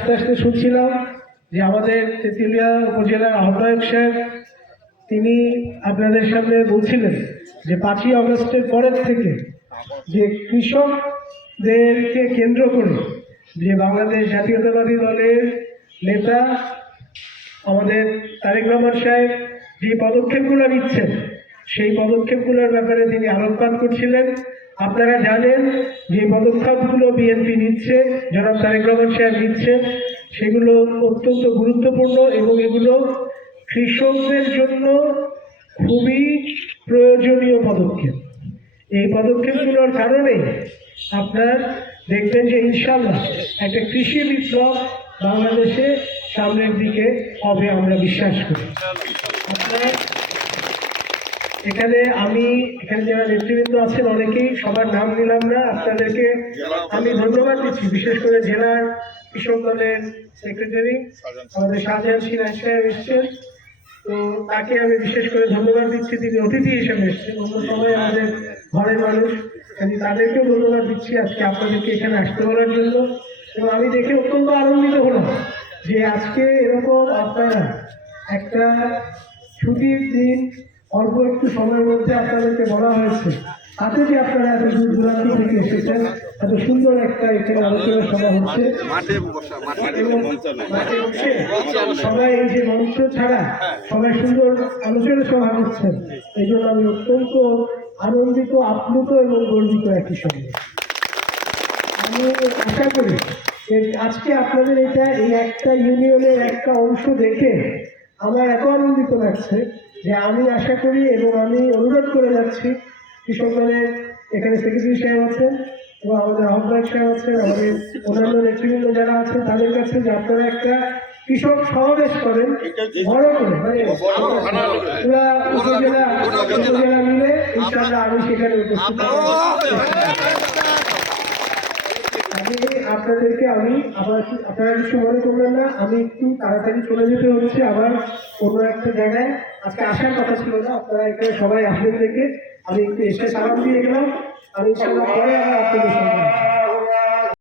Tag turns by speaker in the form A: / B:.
A: আস্তে আস্তে শুনছিলাম যে আমাদের তেঁতুলিয়া উপজেলার আহ্বায়ক সাহেব তিনি আপনাদের সামনে বলছিলেন যে পাঁচই আগস্টের পরের থেকে যে কৃষকদেরকে কেন্দ্র করে যে বাংলাদেশ জাতীয়তাবাদী দলের নেতা আমাদের তারেক রহমান সাহেব যে পদক্ষেপগুলো নিচ্ছেন, সেই পদক্ষেপগুলোর ব্যাপারে তিনি আলোকপাত করছিলেন। আপনারা জানেন যে পদক্ষেপগুলো বিএনপি নিচ্ছে জনাব তারেক রহমান সাহেব নিচ্ছে, সেগুলো অত্যন্ত গুরুত্বপূর্ণ এবং এগুলো কৃষকদের জন্য খুবই প্রয়োজনীয় পদক্ষেপ। এই পদক্ষেপগুলোর কারণে আপনার দেখবেন যে ইনশাল্লাহ একটা কৃষি বিপ্লব বাংলাদেশে সামনের দিকে হবে আমরা বিশ্বাস করি। আপনার এখানে আমি, এখানে যারা নেতৃবৃন্দ আছেন অনেকেই, সবার নাম নিলাম না, আপনাদেরকে আমি ধন্যবাদ দিচ্ছি। বিশেষ করে জেলার কৃষক দলের সেক্রেটারি আমাদের শাহজাহান সিনহা সাহেব এসছেন। তো তাকে আমি বিশেষ করে ধন্যবাদ দিচ্ছি। তিনি অতিথি হিসেবে এসছেন। অন্য সময় আমাদের ঘরের মানুষ। আমি তাদেরকেও ধন্যবাদ দিচ্ছি আজকে আপনাদেরকে এখানে আসতে বলার জন্য। এবং আমি দেখে অত্যন্ত আনন্দিত হলাম যে আজকে এরকম আপনারা একটা ছুটির দিন অল্প একটু সময়ের মধ্যে আপনাদেরকে বলা হয়েছে তাতে যে আপনারা এত দূর দূরান্ত থেকে এসেছেন? এত সুন্দর একটা এখানে আলোচনা সভা হচ্ছে।
B: বসে
A: সবাই এই যে মঞ্চ ছাড়া সবাই সুন্দর আলোচনা সভা করছেন এই জন্য আমি অত্যন্ত আনন্দিত আপ্লুত এবং গর্বিত একই সঙ্গে। আমি আশা করি যে আজকে আপনাদের এটা এই একটা ইউনিয়নের একটা অংশ দেখে আমার এত আনন্দিত লাগছে যে আমি আশা করি এবং আমি অনুরোধ করে যাচ্ছি কৃষক দলের এখানে সেক্রেটারি সাহেব আছেন এবং আমাদের আহ্বায়ক সাহেব আছেন আমাদের অন্যান্য নেতৃবৃন্দ যারা আছেন তাদের কাছে যে আপনারা একটা কৃষক সমাবেশ করেন বড় করে মানে পুরা উপজেলা উপজেলা মিলে ইনশাআল্লাহ আমি সেখানে উপস্থিত আপনাদেরকে আমি আবার আপনারা কিছু মনে করবেন না, আমি একটু তাড়াতাড়ি চলে যেতে হচ্ছে আবার অন্য একটা জায়গায়। আজকে আসার কথা ছিল না, আপনারা এখানে সবাই আসবেন দেখে। আমি একটু এসে সালাম দিয়ে গেলাম। আমি ইনশাল্লাহ পরে আবার আপনাদের সঙ্গে।